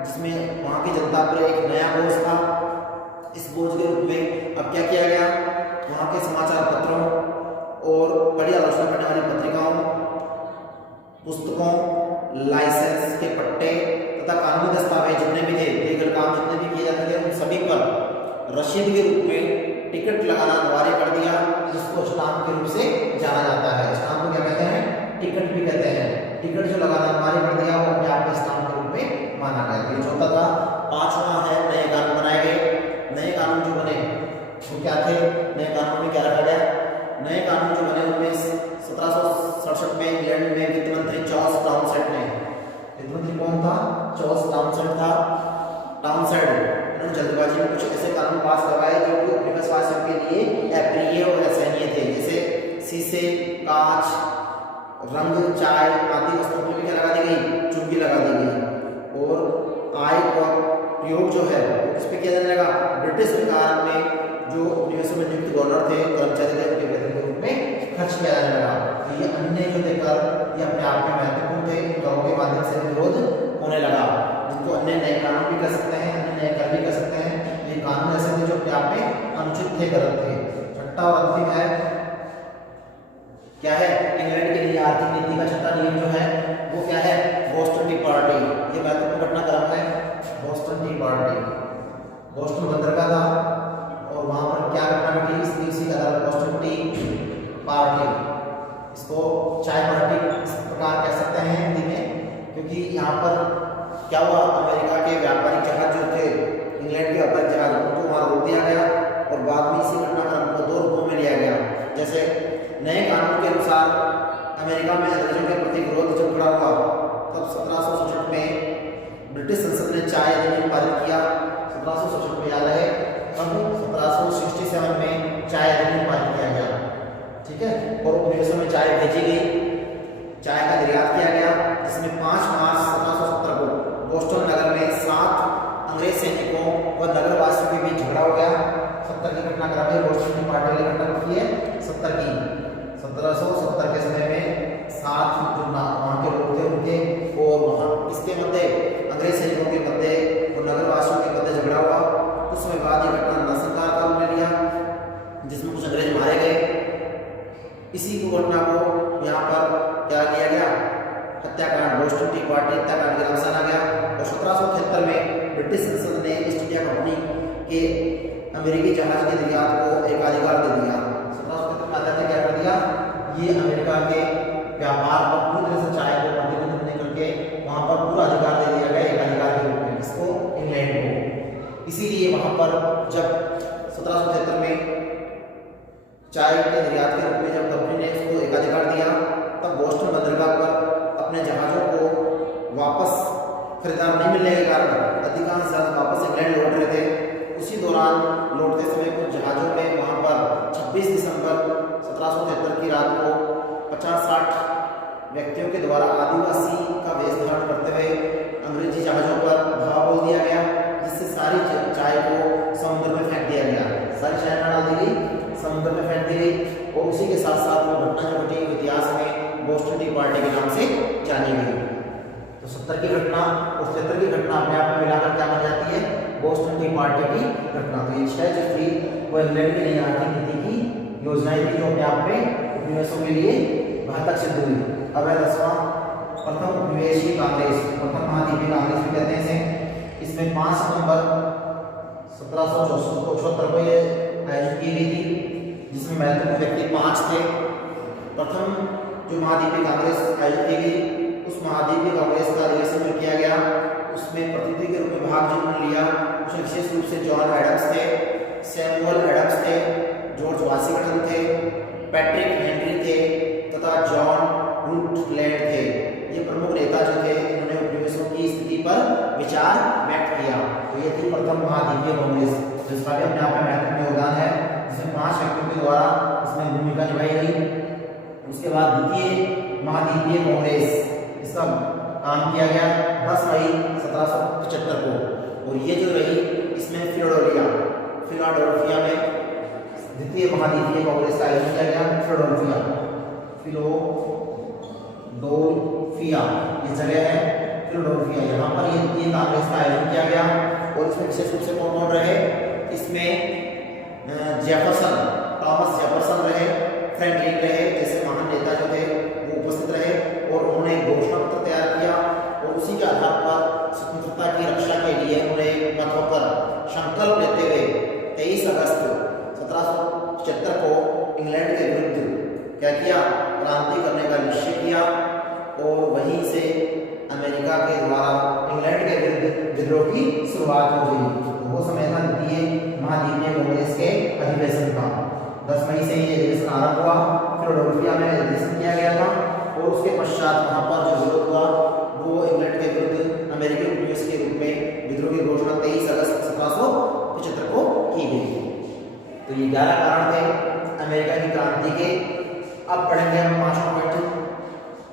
जिसमें वहाँ की जनता पर एक नया बोझ था। इस बोझ के रूप में अब क्या किया गया? वहाँ के समाचार पत्रों और बड़ी आलोचना करने वाली पत्रिकाओं, पुस्तकों, लाइसेंस के पट्टे तथा कानूनी दस्तावेज जितने भी थे, लीगल काम जितने भी किए जाते थे, उन सभी पर रसीद के रूप में टिकट लगाना अनिवार्य कर दिया, जिसको स्टाम्प के रूप से जाना जाता है। स्टाम्प को क्या कहते हैं? टिकट भी कहते हैं। टिकट जो लगाना अनिवार्य कर दिया वो अपने आप में स्टाम्प के रूप में माना गया। ये चौथा था। पांचवा है नए कानून बनाए गए। नए कानून जो बने वो क्या थे? नए कानून में क्या रखा गया? नए कानून जो बने उनमें 1767 में इंग्लैंड में वित्त मंत्री चार्ल्स टाउनसेंड ने, वित्त मंत्री कौन था? चार्ल्स टाउनसेंड था। टाउनसेंड जल्दबाजी में कुछ ऐसे कानून पास करवाए जो कि उपनिवेशवासियों के लिए अप्रिय और असहनीय थे, जैसे शीशे, कांच, रंग, चाय आदि वस्तुओं में क्या लगा दी गई? चुंगी लगा दी गई। और आय का प्रयोग जो है इस पे किया जाने लगा। ब्रिटिश सरकार में जो उपनिवेशों में नियुक्त गवर्नर थे, कर्मचारी थे, उनके वेतन के रूप में खर्च किया जाने लगा। तो ये अन्य जो थे कर, ये अपने आप में महत्वपूर्ण थे। इन करों के माध्यम से विरोध होने लगा, जिनको अन्य नए कानून भी कर सकते हैं, अन्य नए कर भी कर सकते हैं। ये कानून ऐसे थे जो अपने आप में अनुचित थे, गलत थे। छठा और अंतिम है, क्या है? इंग्लैंड के लिए आर्थिक नीति का छठा नियम जो है वो क्या है? Boston T party. ये महत्वपूर्ण घटनाक्रम है। बोस्टन टी पार्टी, बोस्टन बंदरगाह था और वहां पर क्या घटना घटी? इसी का बोस्टन टी पार्टी। इसको चाय पार्टी इस प्रकार कह सकते हैं हिंदी में, क्योंकि यहाँ पर क्या हुआ? अमेरिका के व्यापारिक जहाज जो थे, इंग्लैंड के व्यापारिक जहाज, उनको वहाँ रोक दिया गया और बाद में इसी घटनाक्रम को 2 रूपों में लिया गया। जैसे नए कानून के अनुसार अमेरिका में अंग्रेजों के प्रति विरोध जब खड़ा हुआ, तब 1767 में ब्रिटिश संसद ने चाय अधिनियम पारित किया। 1767 में याद है। तब 1767 में चाय अधिनियम पारित किया गया, ठीक है। और उपनिवेशों में चाय भेजी गई, चाय का निर्यात किया गया, जिसमें 5 मार्च 1770 को बोस्टन नगर में 7 अंग्रेज सैनिकों व नगरवासियों के बीच झगड़ा हो गया। 70 की घटनाक्रम है। बोस्टन की पार्टी वाली घटना की है 70 की। 1770 के समय में 7 जो वहाँ के लोग थे उनके और वहाँ इसके मध्य अंग्रेज सैनिकों के मध्य और नगरवासियों के मध्य झगड़ा हुआ। कुछ समय बाद ये घटना नरसंहार का रूप ले लिया, जिसमें कुछ अंग्रेज मारे गए। इसी घटना को यहाँ पर क्या किया गया? हत्याकांड, बोस्टन टी पार्टी हत्याकांड के नाम से जाना गया। और 1773 में ब्रिटिश संसद ने ईस्ट इंडिया कंपनी के अमेरिकी जहाज के निर्यात को एकाधिकार दे दिया। 1773 में क्या कर दिया? ये अमेरिका के व्यापार पर पूरी तरह से चाय को प्रतिबंधित नहीं करके वहाँ पर पूरा अधिकार दे दिया गया, एकाधिकार के रूप में, इसको इंग्लैंड को। इसीलिए वहाँ पर जब 1773 में चाय के निर्यात के रूप में जब कंपनी ने उसको एकाधिकार दिया, तब बोस्टन बंदरगाह पर अपने जहाज़ों को वापस खरीदार नहीं मिलने के कारण अधिकांश जहाज वापस इंग्लैंड लौट रहे थे। उसी दौरान लौटते समय कुछ जहाज़ों में वहाँ पर 26 दिसंबर 1773 की रात को 50-60 व्यक्तियों के द्वारा आदिवासी का वेश धारण करते हुए अंग्रेजी जहाज़ों पर धावा बोल दिया गया, जिससे सारी चाय को समुद्र में फेंक दिया गया। सारी चाय डाल दी गई, समुद्र में फेंक दी गई। और उसी के साथ साथ वो घटना जो घटी इतिहास में बोस्टन टी पार्टी के नाम से जानी गई। तो 70 की घटना और 73 की घटना अपने आप में मिलाकर क्या बन जाती है? बोस्टन टी पार्टी की घटना। तो ये 6 जो थी वो इंग्लैंड की नई आर्थिक नीति की योजनाएं थी, जो अपने आप में उपनिवेशों के लिए घातक सिद्ध हुई। अब है 10वां, प्रथम उपनिवेशी कांग्रेस, प्रथम महाद्वीपीय कांग्रेस भी कहते हैं इसे। इसमें 5 नवंबर 1774 को ये आयोजित की गई थी, जिसमें महत्वपूर्ण व्यक्ति 5 थे। प्रथम जो महाद्वीपीय कांग्रेस आयोजित की गई, उस महाद्वीपीय कांग्रेस का अधिवेशन जो किया गया, उसमें प्रतिनिधि के रूप में भाग जिन्होंने लिया उसमें विशेष रूप से जॉन एडम्स थे, सैमुअल एडम्स थे, जॉर्ज वाशिंगटन थे, पैट्रिक हेनरी थे तथा जॉन रूटलैंड थे। ये प्रमुख नेता जो थे इन्होंने उपनिवेशों की स्थिति पर विचार व्यक्त किया। तो ये थी प्रथम महाद्वीपीय कांग्रेस, जिसका भी अपने आप में महत्वपूर्ण योगदान है, जिसमें 5 व्यक्तियों के द्वारा इसमें भूमिका निभाई गई। उसके बाद द्वितीय महाद्वीपीय कांग्रेस, इसका काम किया गया 10 मई 1775 को, और ये जो रही इसमें फिलाडेल्फिया में द्वितीय महाद्वीपीय कांग्रेस का आयोजन किया गया। फिलाडेल्फिया ये जगह है, फिलाडेल्फिया, यहाँ पर ये द्वितीय कांग्रेस का आयोजन किया गया। और इसमें विशेष रूप से कौन कौन रहे, इसमें थॉमस जेफरसन रहे, फ्रैंकलिन रहे जैसे महान नेता जो थे वो उपस्थित रहे, और उन्होंने एक घोषणा पत्र तैयार किया, और उसी के आधार पर स्वतंत्रता की रक्षा के लिए उन्होंने मतों पर संकल्प लेते हुए 23 अगस्त 1775 को इंग्लैंड के विरुद्ध क्या किया, क्रांति करने का निश्चय किया। और वहीं से अमेरिका के द्वारा इंग्लैंड के विरुद्ध विद्रोह की शुरुआत हो गई। तो वो समय था द्वितीय महाद्वीपीय कांग्रेस के अधिवेशन का। 10 मई से ये अधिवेशन आरंभ हुआ, फिलाडेल्फिया में अधिवेशन किया गया था, और उसके पश्चात वहाँ पर जो विरोध हुआ वो इंग्लैंड के विरुद्ध अमेरिकी उपनिवेश के रूप में विद्रोह की घोषणा 23 अगस्त 1775 को की गई। तो ये 11 कारण थे अमेरिका की क्रांति के। अब पढ़ेंगे हम 5वां पॉइंट,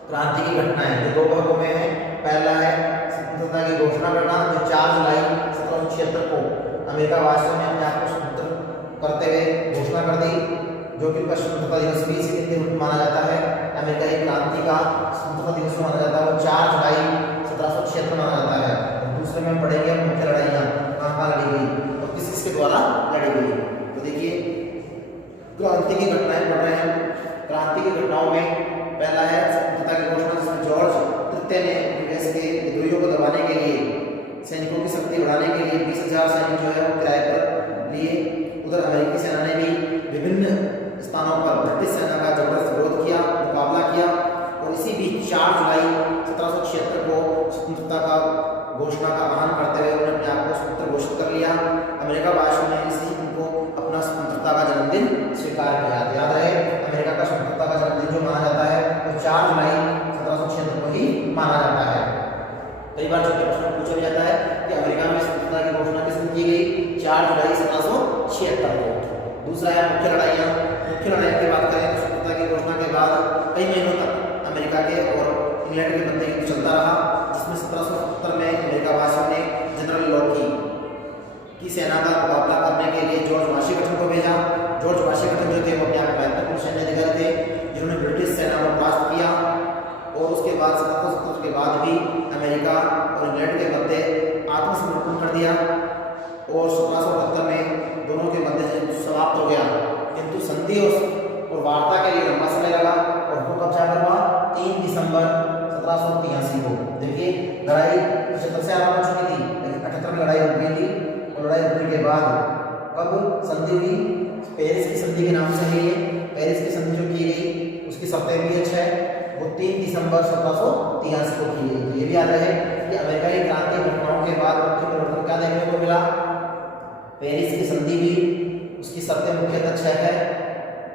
क्रांति की घटनाएं, जो 2 भागों में है। पहला है स्वतंत्रता की घोषणा करना, जो 4 जुलाई 1776 को अमेरिका वास्तव में अपने आप को स्वतंत्र करते हुए घोषणा कर दी, जो कि स्वतंत्रता दिवस भी इसी दिन को माना जाता है। अमेरिका की क्रांति का स्वतंत्रता दिवस माना जाता है, वो 4 जुलाई 1776 माना जाता है। और दूसरे में पढ़ेंगे हम मुख्य लड़ाइयाँ कहाँ लड़ी गई और किस किसके द्वारा लड़ी गई। तो देखिए क्रांति की घटनाएं पढ़ रहे हैं। क्रांति की घटनाओं में पहला है स्वतंत्रता की घोषणा, जिसमें जॉर्ज तृतीय ने उपनिवेश के विद्रोहियों को दबाने के लिए सैनिकों की शक्ति बढ़ाने के लिए 20,000 सैनिक जो है वो किराए पर लिए। उधर अमेरिकी सेना ने भी विभिन्न स्थानों पर ब्रिटिश सेना का जबरदस्त विरोध किया, मुकाबला किया, और इसी बीच 4 जुलाई 1776 को स्वतंत्रता का घोषणा का आह्वान करते हुए उन्होंने अपने आप को स्वतंत्र घोषित कर लिया। अमेरिका वासियों ने इसी दिन को अपना स्वतंत्रता का जन्मदिन स्वीकार किया। याद रहे अमेरिका का स्वतंत्रता का जन्मदिन जो माना जाता है वो 4 जुलाई 1776 को ही माना जाता है। कई बार जो प्रश्न पूछा जाता है कि अमेरिका में स्वतंत्रता की घोषणा किस दिन की गई, 4 जुलाई 1776 को। दूसरा है मुख्य लड़ाइयाँ। मुख्य लड़ाइयों की बात करें तो स्वतंत्रता की घोषणा के बाद कई महीनों तक अमेरिका के और इंग्लैंड के मध्य युद्ध चलता रहा, जिसमें 1777 में अमेरिका वासियों ने जनरल लॉकी की सेना का मुकाबला करने के लिए जॉर्ज वाशिंगटन को भेजा। जॉर्ज वाशिंगटन जो थे वो अपने आप में महत्वपूर्ण सैन्य अधिकारी थे, जिन्होंने ब्रिटिश सेना को परास्त किया। और उसके बाद 1777 के बाद भी अमेरिका और इंग्लैंड के मध्य आत्मसमर्पण कर दिया, और 1778 में दोनों के मध्य युद्ध समाप्त हो गया। किंतु संधि और वार्ता के लिए लंबा समय लगा, और वो कब जाकर हुआ, 3 दिसंबर 1783 को। देखिए लड़ाई 75 से आरंभ हो चुकी थी, लेकिन 78 में लड़ाई रुक गई थी, और लड़ाई रुकने के बाद अब संधि हुई, पेरिस की संधि के नाम से हुई है। पेरिस की संधि जो की गई उसकी शर्तें भी अच्छा है, वो 3 दिसंबर 1783 को की गई। तो ये भी याद रहे कि अमेरिका की क्रांति घटनाओं के बाद मुख्य परिवर्तन क्या देखने को मिला, पेरिस की संधि भी, उसकी शर्तें मुख्यतः 6 है।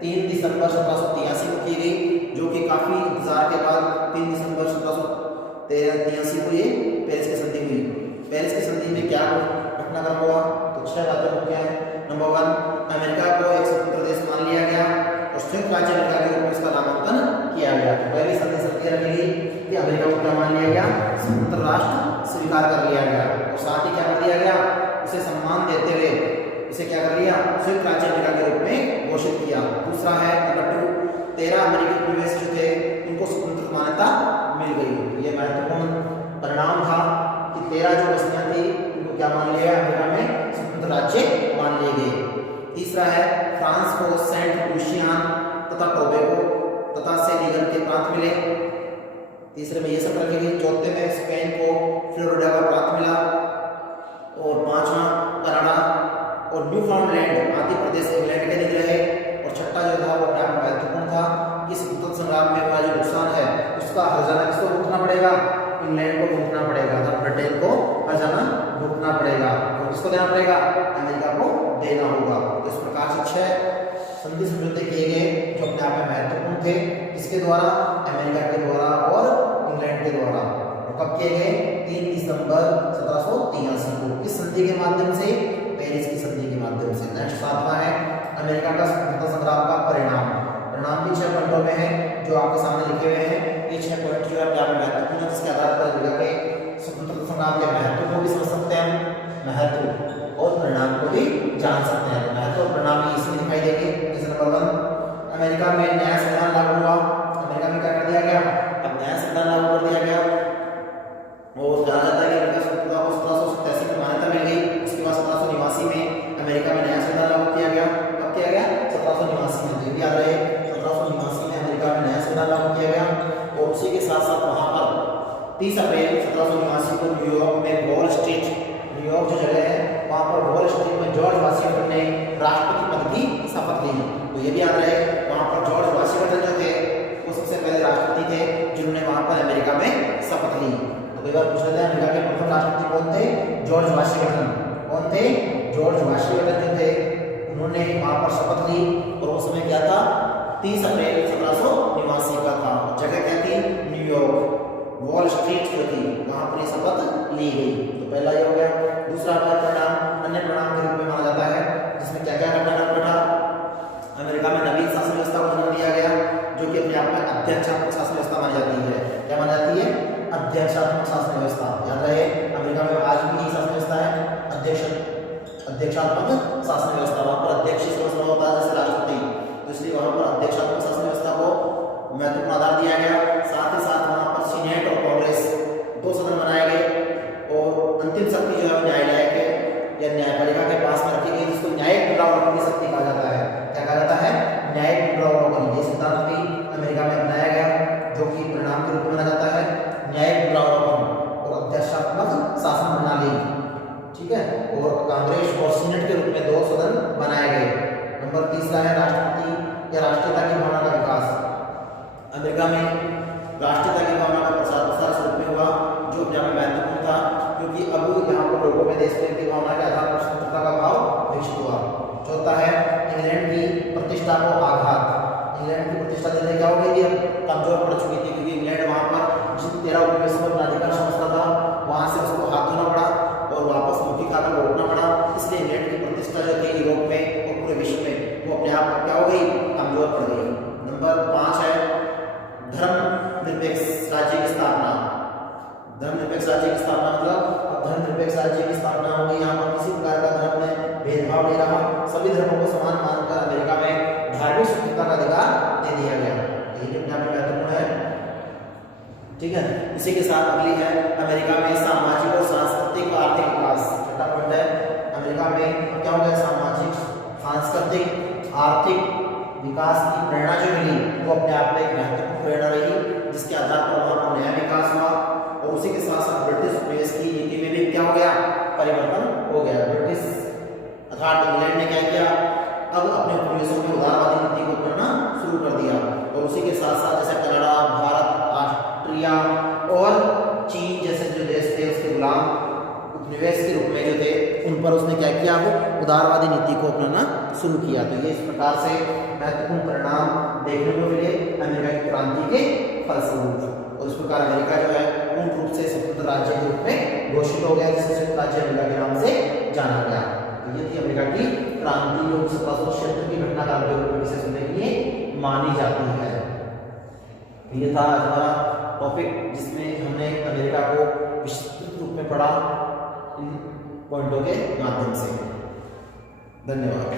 3 दिसंबर 1783 को की गई, जो कि काफ़ी इंतजार के बाद 3 दिसंबर 1783 को ये पेरिस की संधि हुई। पेरिस की संधि में क्या घटनाक्रम हुआ, तो 6 बातें मुख्य हैं। नंबर 1, अमेरिका को एक स्वतंत्र देश मान लिया गया और संयुक्त राज्य अमेरिका के रूप में इसका नामांकन किया गया। पहली संधि सत्य रखी गई कि अमेरिका को क्या मान लिया गया, स्वतंत्र राष्ट्र स्वीकार कर लिया गया, और साथ ही क्या कर दिया गया, उसे सम्मान देते हुए उसे क्या कर लिया, संयुक्त राज्य अमेरिका के रूप में घोषित किया। दूसरा है नंबर 2, 13 अमेरिकी उपनिवेश जो थे उनको स्वतंत्र मान्यता मिल गई। ये महत्वपूर्ण परिणाम था कि 13 जो बस्तियां थी उनको क्या मान लिया, अमेरिका में स्वतंत्र राज्य मान लिए गए। तीसरा है फ्रांस को सेंट लुसियान तथा टोबैगो तथा सेनेगल के प्रांत मिले। तीसरे में ये सब रखी गई। चौथे में स्पेन को फ्लोरिडा का प्रांत मिला, और 5वां कनाडा और न्यूफाउंडलैंड आदि प्रदेश इंग्लैंड के दिख रहे। और छठा जो था वो महत्वपूर्ण था कि स्वतंत्रता संग्राम में हुआ जो नुकसान है उसका हर्जाना किसको भुगतना पड़ेगा, इंग्लैंड को भुगतना पड़ेगा, ब्रिटेन को हर्जाना भुगतना पड़ेगा, और किसको देना पड़ेगा, अमेरिका को देना होगा। संधि समझौते किए गए जो अपने आप में महत्वपूर्ण थे, किसके द्वारा? अमेरिका के द्वारा और इंग्लैंड के द्वारा। और कब किए गए? 3 दिसंबर 1783 को। किस संधि के माध्यम से? पेरिस की संधि के माध्यम से। नेक्स्ट 7वां है अमेरिका का स्वतंत्रता संग्राम का परिणाम। परिणाम भी 6 पॉइंटों में है जो आपके सामने लिखे हुए हैं। ये 6 पॉइंट जो है आप महत्वपूर्ण है, जिसके आधार पर अमेरिका के स्वतंत्रता संग्राम के महत्व को भी समझ सकते हैं, महत्व और परिणाम को भी जान सकते हैं। महत्व और परिणाम इसमें दिखाई देंगे। जैसे नंबर 1, अमेरिका में नया संविधान लागू हुआ। अमेरिका में क्या कर दिया गया? अब नया संविधान लागू कर दिया गया और जाना जाता है कि अमेरिका स्वतंत्रता को 1787 में मान्यता मिल गई। उसके बाद 1789 में अमेरिका में नया संविधान लागू किया गया। कब किया गया? 1789 में। तो ये भी याद रहे, 1789 में अमेरिका में नया संविधान लागू किया गया। और उसी के साथ साथ वहां पर 30 अप्रैल 1789 को न्यूयॉर्क में वॉल स्ट्रीट, न्यूयॉर्क जो जगह है वहां पर वॉल स्ट्रीट में जॉर्ज वाशिंगटन ने राष्ट्रपति पद की शपथ ली। तो ये भी याद रहे, वहां पर जॉर्ज वाशिंगटन जो थे वो सबसे पहले राष्ट्रपति थे जिन्होंने वहां पर अमेरिका में शपथ ली। तो कई बार पूछ लेते हैं अमेरिका के प्रथम राष्ट्रपति कौन थे? George Washington. कौन थे? जॉर्ज वाशिंगटन जो थे उन्होंने वहां पर शपथ ली। और वो समय क्या था? 30 अप्रैल 1789 का था। जगह क्या थी? न्यूयॉर्क। वॉल स्ट्रीट जो थी वहां पर शपथ ली गई। तो पहला ये हो गया। दूसरा परिणाम अन्य परिणाम के रूप में माना जाता है, जिसमें क्या क्या परिणाम घटा? अमेरिका में नवीन शासन व्यवस्था को जन्म दिया गया जो कि अपने आप में अध्यक्षात्मक शासन व्यवस्था मानी जाती है। क्या मानी जाती है? अध्यक्षात्मक शासन व्यवस्था। याद रहे, अमेरिका में आज भी यही शासन व्यवस्था है, अध्यक्षात्मक शासन व्यवस्था। वहां पर अध्यक्ष व्यवस्था होता है जैसे राष्ट्रपति, तो इसलिए वहां पर अध्यक्षात्मक शासन व्यवस्था को महत्वपूर्ण आधार दिया गया। साथ ही साथ वहां पर सीनेट और कांग्रेस 2 सदन बनाए गए और अंतिम शक्ति जो है न्यायालय के या न्यायपालिका के पास में रखी गई, जिसको न्यायिक पुनरावलोकन की शक्ति कहा जाता है। क्या कहा जाता है? न्यायिक पुनरावलोकन। ये सिद्धांत भी अमेरिका में अपनाया गया जो कि परिणाम के रूप में माना जाता है। न्यायिक पुनरावलोकन और अध्यक्षात्मक शासन प्रणाली, ठीक है। और कांग्रेस और सीनेट के रूप में 2 सदन बनाए गए। नंबर 3 है राष्ट्रपति या राष्ट्रीयता की भावना का विकास। अमेरिका में राष्ट्रीयता की भावना का प्रसार इस रूप में हुआ जो अपने आप में महत्वपूर्ण था, क्योंकि अब यहाँ पर लोगों में देश प्रेम की भावना के आधार पर स्वतंत्रता का भाव विकसित हुआ। चौथा है इंग्लैंड की प्रतिष्ठा को आघात। इंग्लैंड की प्रतिष्ठा धीरे क्या हो गई थी? अब कमजोर पड़ चुकी थी, क्योंकि इंग्लैंड वहां पर जिस 13 उपनिवेशों में अपना अधिकार समझता था वहां से उसको हाथ धोना पड़ा और वापस मुक्ति खाकर लौटना पड़ा। इसलिए इंग्लैंड की प्रतिष्ठा जो थी यूरोप में और पूरे विश्व में वो अपने आप क्या हो गई? कमजोर पड़ गई। नंबर 5 है धर्मनिरपेक्ष राज्य की स्थापना। धर्मनिरपेक्ष राज्य की स्थापना मतलब धर्मनिरपेक्ष राज्य की स्थापना हो गई। यहाँ पर किसी प्रकार का धर्म में भेदभाव नहीं रहा, सभी धर्मों को समान मानकर अमेरिका में धार्मिक स्वतंत्रता का अधिकार दे दिया गया। ये अपने आप में महत्वपूर्ण है, ठीक है। इसी के साथ अगली है अमेरिका में सामाजिक और सांस्कृतिक और आर्थिक विकास। छठा पॉइंट है अमेरिका में क्या हो गया? सामाजिक, सांस्कृतिक, आर्थिक विकास की प्रेरणा जो मिली वो अपने आप में एक महत्वपूर्ण प्रेरणा रही, जिसके आधार पर वहां पर नया विकास हुआ। और उसी के साथ साथ ब्रिटिश उपनिवेश की नीति में भी क्या हो गया? परिवर्तन हो गया। ब्रिटिश अर्थात इंग्लैंड ने क्या किया? अब अपने उपनिवेशों में उदारवादी नीति को अपनाना शुरू कर दिया। और उसी के साथ साथ जैसे कनाडा, भारत, ऑस्ट्रिया और चीन जैसे जो देश थे उसके गुलाम उपनिवेश के रूप में जो थे उन पर उसने क्या किया? वो उदारवादी नीति को अपनाना शुरू किया। तो ये इस प्रकार से महत्वपूर्ण परिणाम देखने को मिले अमेरिका की क्रांति के फलस्वरूप। और इस प्रकार अमेरिका जो है पूर्ण रूप से स्वतंत्र राज्य के रूप में घोषित हो गया, जिसे संयुक्त राज्य अमेरिका के नाम से जाना गया। तो ये थी अमेरिका की क्रांति जो 1776 की घटना का विशेष होने के लिए मानी जाती है। ये था आज हमारा टॉपिक, जिसमें हमने अमेरिका को विस्तृत रूप में पढ़ा इन पॉइंटों के माध्यम से। धन्यवाद।